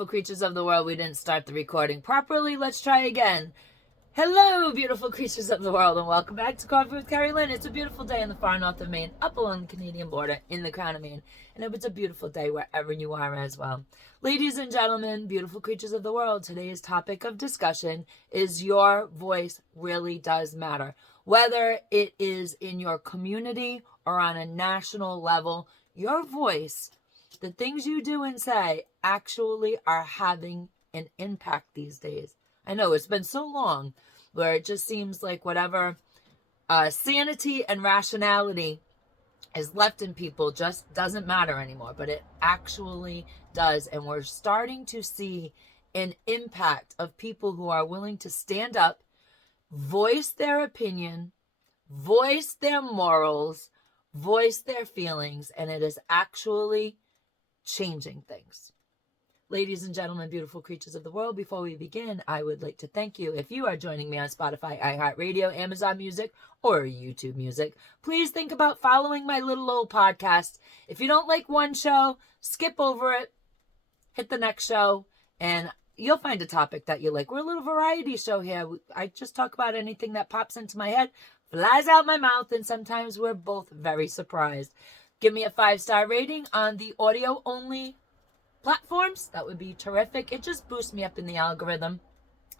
beautiful creatures of the world. We didn't start the recording properly. Let's try again. Hello, beautiful creatures of the world, and welcome back to Coffee with Kerri-Lynn. It's a beautiful day in the far north of Maine, up along the Canadian border, in the crown of Maine. And it's a beautiful day wherever you are as well. Ladies and gentlemen, beautiful creatures of the world, today's topic of discussion is your voice really does matter. Whether it is in your community or on a national level, your voice, the things you do and say, actually are having an impact these days. I know it's been so long where it just seems like whatever sanity and rationality is left in people just doesn't matter anymore, but it actually does. And we're starting to see an impact of people who are willing to stand up, voice their opinion, voice their morals, voice their feelings, and it is actually changing things. Ladies and gentlemen, beautiful creatures of the world, before we begin, I would like to thank you. If you are joining me on Spotify, iHeartRadio, Amazon Music, or YouTube Music, please think about following my little old podcast. If you don't like one show, skip over it, hit the next show, and you'll find a topic that you like. We're a little variety show here. I just talk about anything that pops into my head, flies out my mouth, and sometimes we're both very surprised. Give me a 5-star rating on the audio-only platforms. That would be terrific. It just boosts me up in the algorithm.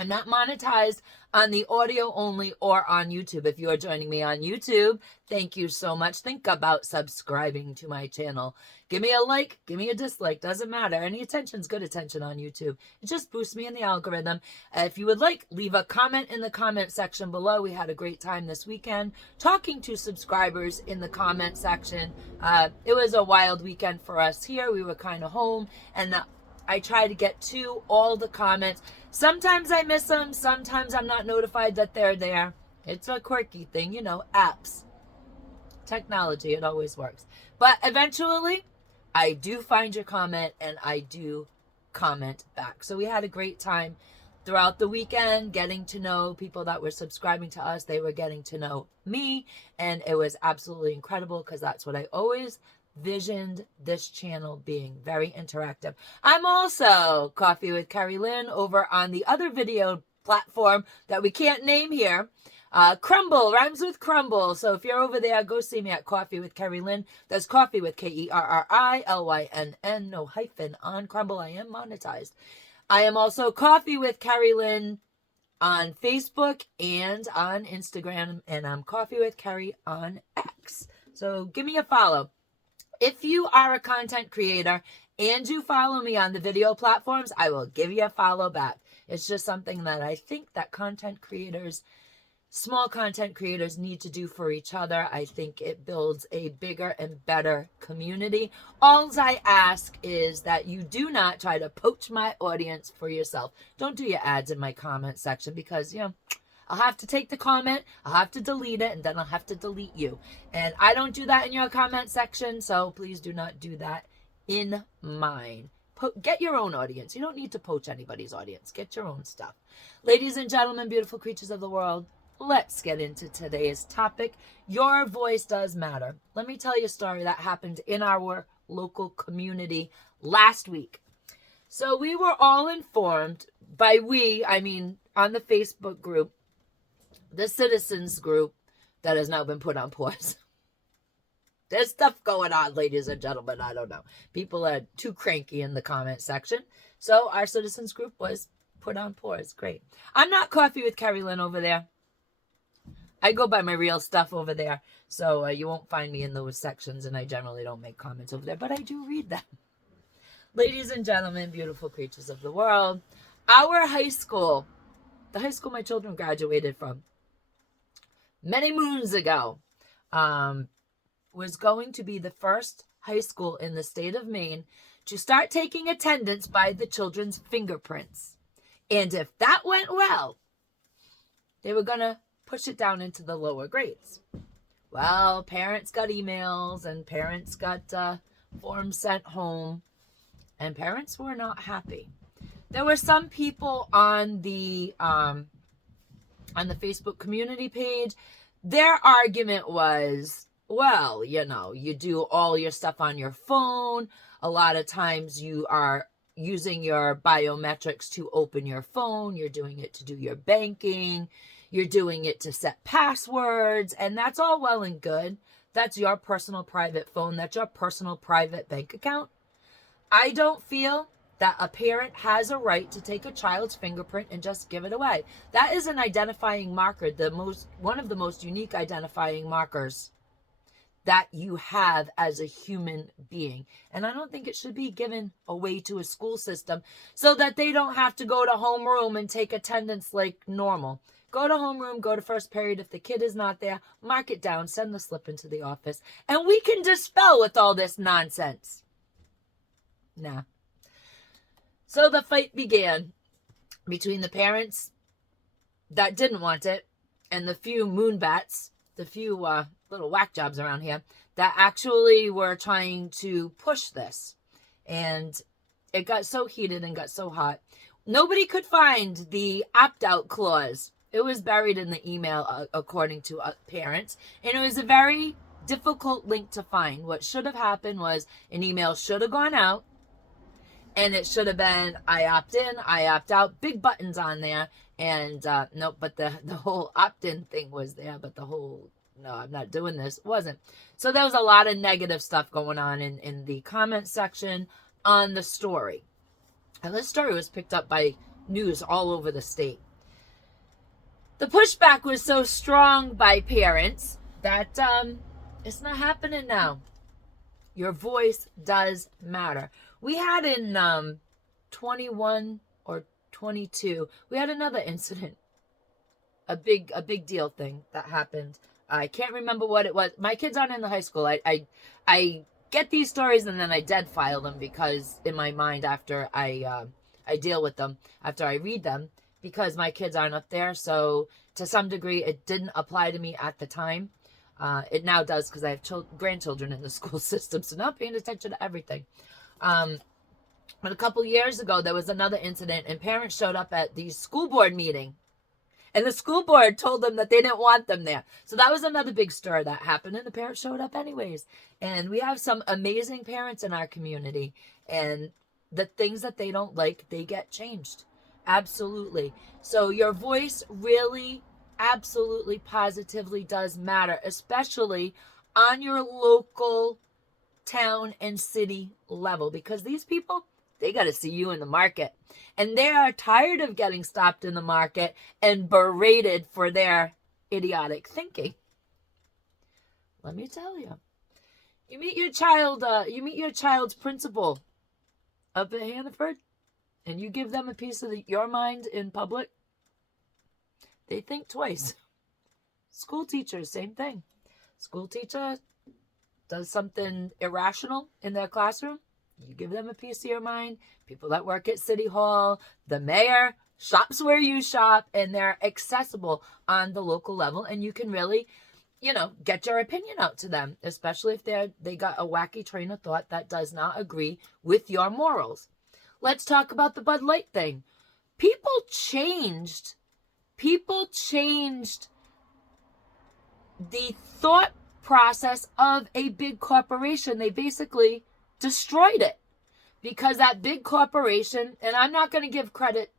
I'm not monetized on the audio only or on YouTube. If you are joining me on YouTube, thank you so much. Think about subscribing to my channel. Give me a like, give me a dislike, doesn't matter. Any attention's good attention on YouTube. It just boosts me in the algorithm. If you would like, leave a comment in the comment section below. We had a great time this weekend talking to subscribers in the comment section. It was a wild weekend for us here. We were kind of home, and I try to get to all the comments. Sometimes I miss them. Sometimes I'm not notified that they're there. It's a quirky thing, you know, apps. Technology, it always works. But eventually, I do find your comment and I do comment back. So we had a great time throughout the weekend getting to know people that were subscribing to us. They were getting to know me, and it was absolutely incredible because that's what I always visioned this channel being, very interactive. I'm also Coffee with Kerri-Lynn over on the other video platform that we can't name here. Crumble, rhymes with crumble. So if you're over there, go see me at Coffee with Kerri-Lynn. That's Coffee with Kerri-Lynn, no hyphen on Crumble. I am monetized. I am also Coffee with Kerri-Lynn on Facebook and on Instagram, and I'm Coffee with Kerri on X. So give me a follow. If you are a content creator and you follow me on the video platforms, I will give you a follow back. It's just something that I think that content creators, small content creators, need to do for each other. I think it builds a bigger and better community. All I ask is that you do not try to poach my audience for yourself. Don't do your ads in my comment section because, you know, I'll have to take the comment, I'll have to delete it, and then I'll have to delete you. And I don't do that in your comment section, so please do not do that in mine. Get your own audience. You don't need to poach anybody's audience. Get your own stuff. Ladies and gentlemen, beautiful creatures of the world, let's get into today's topic. Your voice does matter. Let me tell you a story that happened in our local community last week. So we were all informed, by we, I mean on the Facebook group, the citizens group that has now been put on pause. There's stuff going on, ladies and gentlemen. I don't know. People are too cranky in the comment section. So our citizens group was put on pause. Great. I'm not Coffee with Kerri-Lynn over there. I go by my real stuff over there. So you won't find me in those sections, and I generally don't make comments over there, but I do read them. Ladies and gentlemen, beautiful creatures of the world, our high school, the high school my children graduated from many moons ago, was going to be the first high school in the state of Maine to start taking attendance by the children's fingerprints. And if that went well, they were going to push it down into the lower grades. Well, parents got emails and parents got forms sent home, and parents were not happy. There were some people on the Facebook community page. Their argument was, well, you know, you do all your stuff on your phone. A lot of times you are, using your biometrics to open your phone. You're doing it to do your banking. You're doing it to set passwords. And that's all well and good. That's your personal private phone. That's your personal private bank account. I don't feel that a parent has a right to take a child's fingerprint and just give it away. That is an identifying marker, one of the most unique identifying markers that you have as a human being. And I don't think it should be given away to a school system so that they don't have to go to homeroom and take attendance like normal. Go to homeroom, go to first period. If the kid is not there, mark it down, send the slip into the office, and we can dispel with all this nonsense. Nah. So the fight began between the parents that didn't want it and the few moonbats, the few little whack jobs around here that actually were trying to push this. And it got so heated and got so hot. Nobody could find the opt-out clause. It was buried in the email, according to parents. And it was a very difficult link to find. What should have happened was an email should have gone out. And it should have been, I opt in, I opt out, big buttons on there. And nope, but the whole opt-in thing was there. But the whole, no, I'm not doing this, wasn't. So there was a lot of negative stuff going on in the comment section on the story. And this story was picked up by news all over the state. The pushback was so strong by parents that it's not happening now. Your voice does matter. We had in 21 or 22, we had another incident, a big deal thing that happened. I can't remember what it was. My kids aren't in the high school. I get these stories and then I dead file them because in my mind after I deal with them, after I read them, because my kids aren't up there. So to some degree, it didn't apply to me at the time. It now does because I have grandchildren in the school system, so now I'm paying attention to everything. But a couple years ago, there was another incident, and parents showed up at the school board meeting, and the school board told them that they didn't want them there. So that was another big stir that happened, and the parents showed up anyways. And we have some amazing parents in our community, and the things that they don't like, they get changed. Absolutely. So your voice really absolutely positively does matter, especially on your local town and city level, because these people, they got to see you in the market, and they are tired of getting stopped in the market and berated for their idiotic thinking. Let me tell you, you meet your child's principal up at Hannaford, and you give them a piece of your mind in public, they think twice. School teachers, same thing. School teacher does something irrational in their classroom, you give them a piece of your mind. People that work at City Hall, the mayor, shops where you shop, and they're accessible on the local level, and you can really, get your opinion out to them, especially if they got a wacky train of thought that does not agree with your morals. Let's talk about the Bud Light thing. People changed the thought process of a big corporation. They basically destroyed it because that big corporation, and I'm not going to give credit,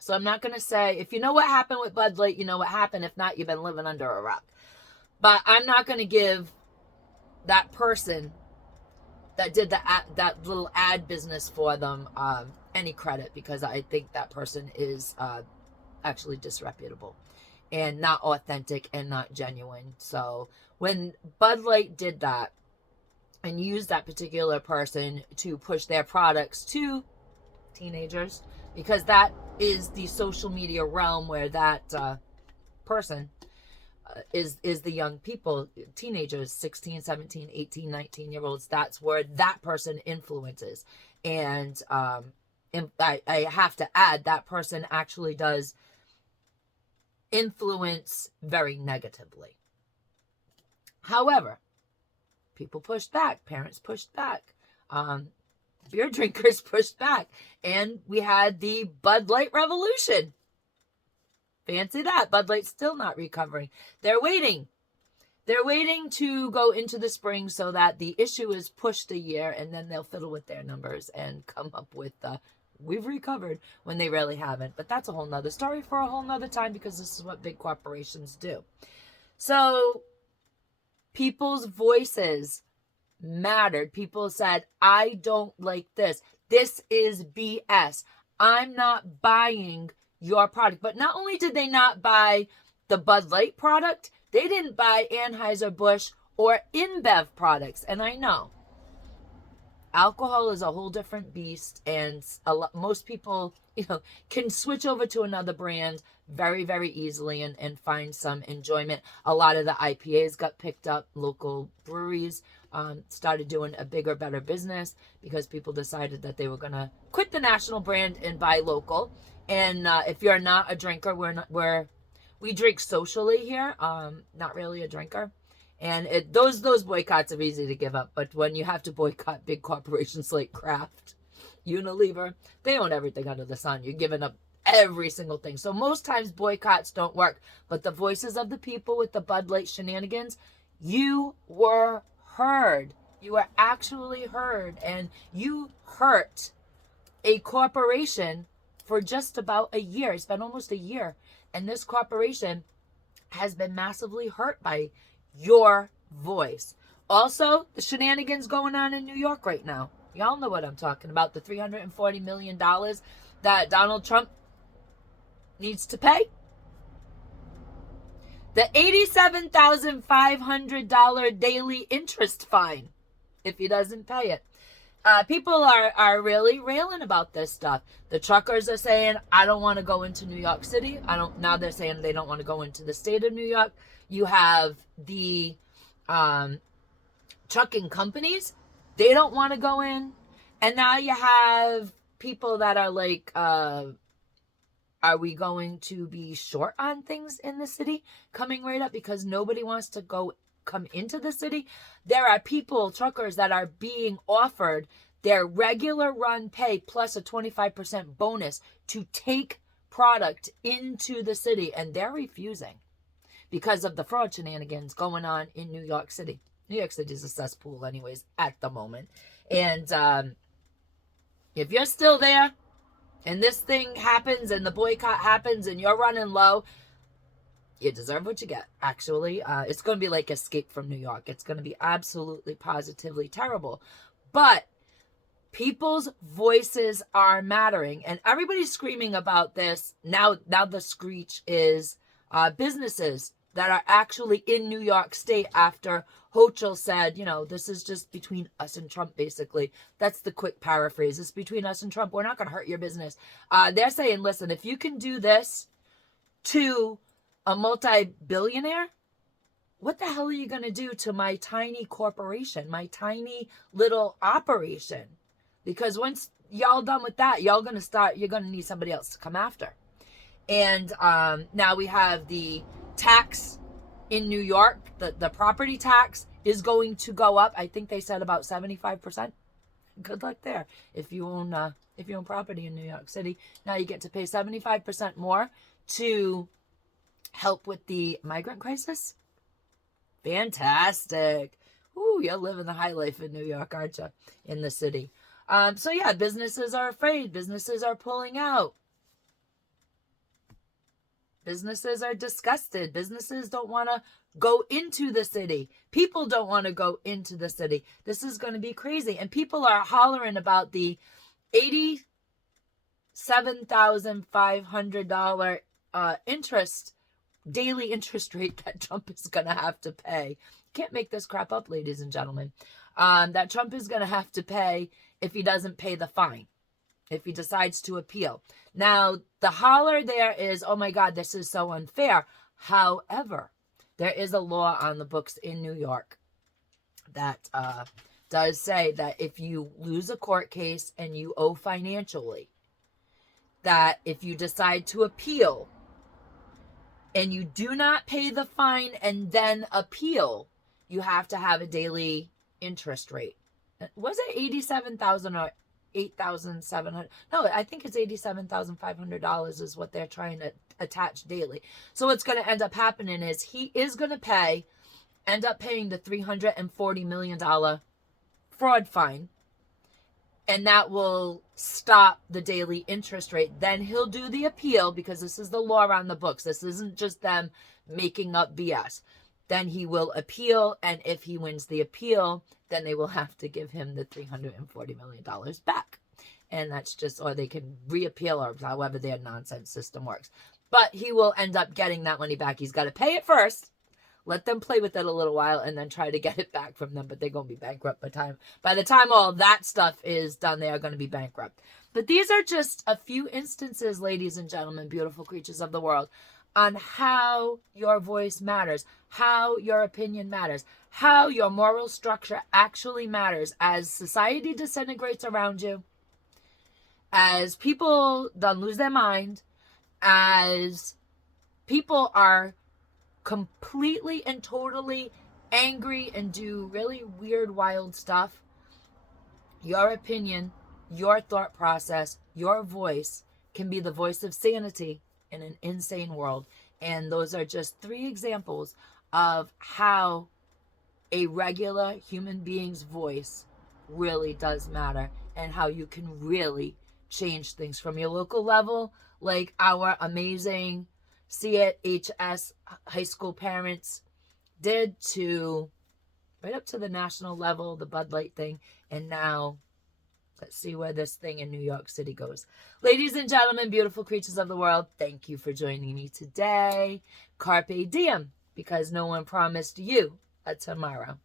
so I'm not going to say, if you know what happened with Bud Light, you know what happened. If not, you've been living under a rock. But I'm not going to give that person that did that little ad business for them any credit, because I think that person is actually disreputable and not authentic and not genuine. So when Bud Light did that and used that particular person to push their products to teenagers, because that is the social media realm where that person is the young people, teenagers, 16, 17, 18, 19-year-olds. That's where that person influences. And I have to add, that person actually does influence very negatively. However, people pushed back. Parents pushed back. Beer drinkers pushed back. And we had the Bud Light revolution. Fancy that. Bud Light's still not recovering. They're waiting. They're waiting to go into the spring so that the issue is pushed a year, and then they'll fiddle with their numbers and come up with we've recovered, when they really haven't. But that's a whole nother story for a whole nother time, because this is what big corporations do. So people's voices mattered. People said, I don't like this. This is BS. I'm not buying your product. But not only did they not buy the Bud Light product, they didn't buy Anheuser-Busch or InBev products. And I know alcohol is a whole different beast, and most people, can switch over to another brand very, very easily and find some enjoyment. A lot of the IPAs got picked up. Local breweries started doing a bigger, better business because people decided that they were going to quit the national brand and buy local. And if you're not a drinker, we drink socially here. Not really a drinker. And those boycotts are easy to give up. But when you have to boycott big corporations like Kraft, Unilever, they own everything under the sun. You're giving up every single thing. So most times boycotts don't work. But the voices of the people with the Bud Light shenanigans, you were heard. You were actually heard. And you hurt a corporation for just about a year. It's been almost a year. And this corporation has been massively hurt by your voice. Also, the shenanigans going on in New York right now. Y'all know what I'm talking about. The $340 million that Donald Trump needs to pay. The $87,500 daily interest fine if he doesn't pay it. People are really railing about this stuff. The truckers are saying, I don't want to go into New York City. Now they're saying they don't want to go into the state of New York. You have the trucking companies. They don't want to go in. And now you have people that are like, are we going to be short on things in the city coming right up because nobody wants to come into the city? There are truckers that are being offered their regular run pay plus a 25% bonus to take product into the city, and they're refusing because of the fraud shenanigans going on in New York City. New York City is a cesspool anyways at the moment. And if you're still there and this thing happens and the boycott happens and you're running low, you deserve what you get, actually. It's going to be like Escape from New York. It's going to be absolutely, positively terrible. But people's voices are mattering. And everybody's screaming about this. Now the screech is businesses that are actually in New York State after Hochul said, this is just between us and Trump, basically. That's the quick paraphrase. It's between us and Trump. We're not going to hurt your business. They're saying, listen, if you can do this to a multi-billionaire, what the hell are you going to do to my tiny corporation, my tiny little operation? Because once y'all done with that, you're going to need somebody else to come after. And now we have the tax in New York. The property tax is going to go up. I think they said about 75%. Good luck there. If you own property in New York City, now you get to pay 75% more to help with the migrant crisis. Fantastic. Ooh, you're living the high life in New York, aren't you? In the city. So yeah, businesses are afraid. Businesses are pulling out. Businesses are disgusted. Businesses don't want to go into the city. People don't want to go into the city. This is going to be crazy. And people are hollering about the $87,500 daily interest rate that Trump is going to have to pay. Can't make this crap up, ladies and gentlemen. That Trump is going to have to pay if he doesn't pay the fine, if he decides to appeal. Now, the holler there is, oh my God, this is so unfair. However, there is a law on the books in New York that does say that if you lose a court case and you owe financially, that if you decide to appeal and you do not pay the fine and then appeal, you have to have a daily interest rate. Was it $87,000 or $8,700? No, I think it's $87,500 is what they're trying to attach daily. So what's going to end up happening is he is going to pay end up paying the $340 million fraud fine, and that will stop the daily interest rate. Then he'll do the appeal, because this is the law on the books. This isn't just them making up BS. Then he will appeal, and if he wins the appeal, then they will have to give him the $340 million back. And that's just, or they can reappeal, or however their nonsense system works. But he will end up getting that money back. He's got to pay it first, let them play with it a little while, and then try to get it back from them. But they're going to be bankrupt by the time all that stuff is done. They are going to be bankrupt. But these are just a few instances, ladies and gentlemen, beautiful creatures of the world, on how your voice matters, how your opinion matters, how your moral structure actually matters as society disintegrates around you, as people don't lose their mind, as people are completely and totally angry and do really weird, wild stuff. Your opinion, your thought process, your voice can be the voice of sanity in an insane world. And those are just 3 examples of how a regular human being's voice really does matter, and how you can really change things from your local level, like our amazing CHS high school parents did, to right up to the national level, the Bud Light thing. And now let's see where this thing in New York City goes. Ladies and gentlemen, beautiful creatures of the world, thank you for joining me today. Carpe diem, because no one promised you a tomorrow.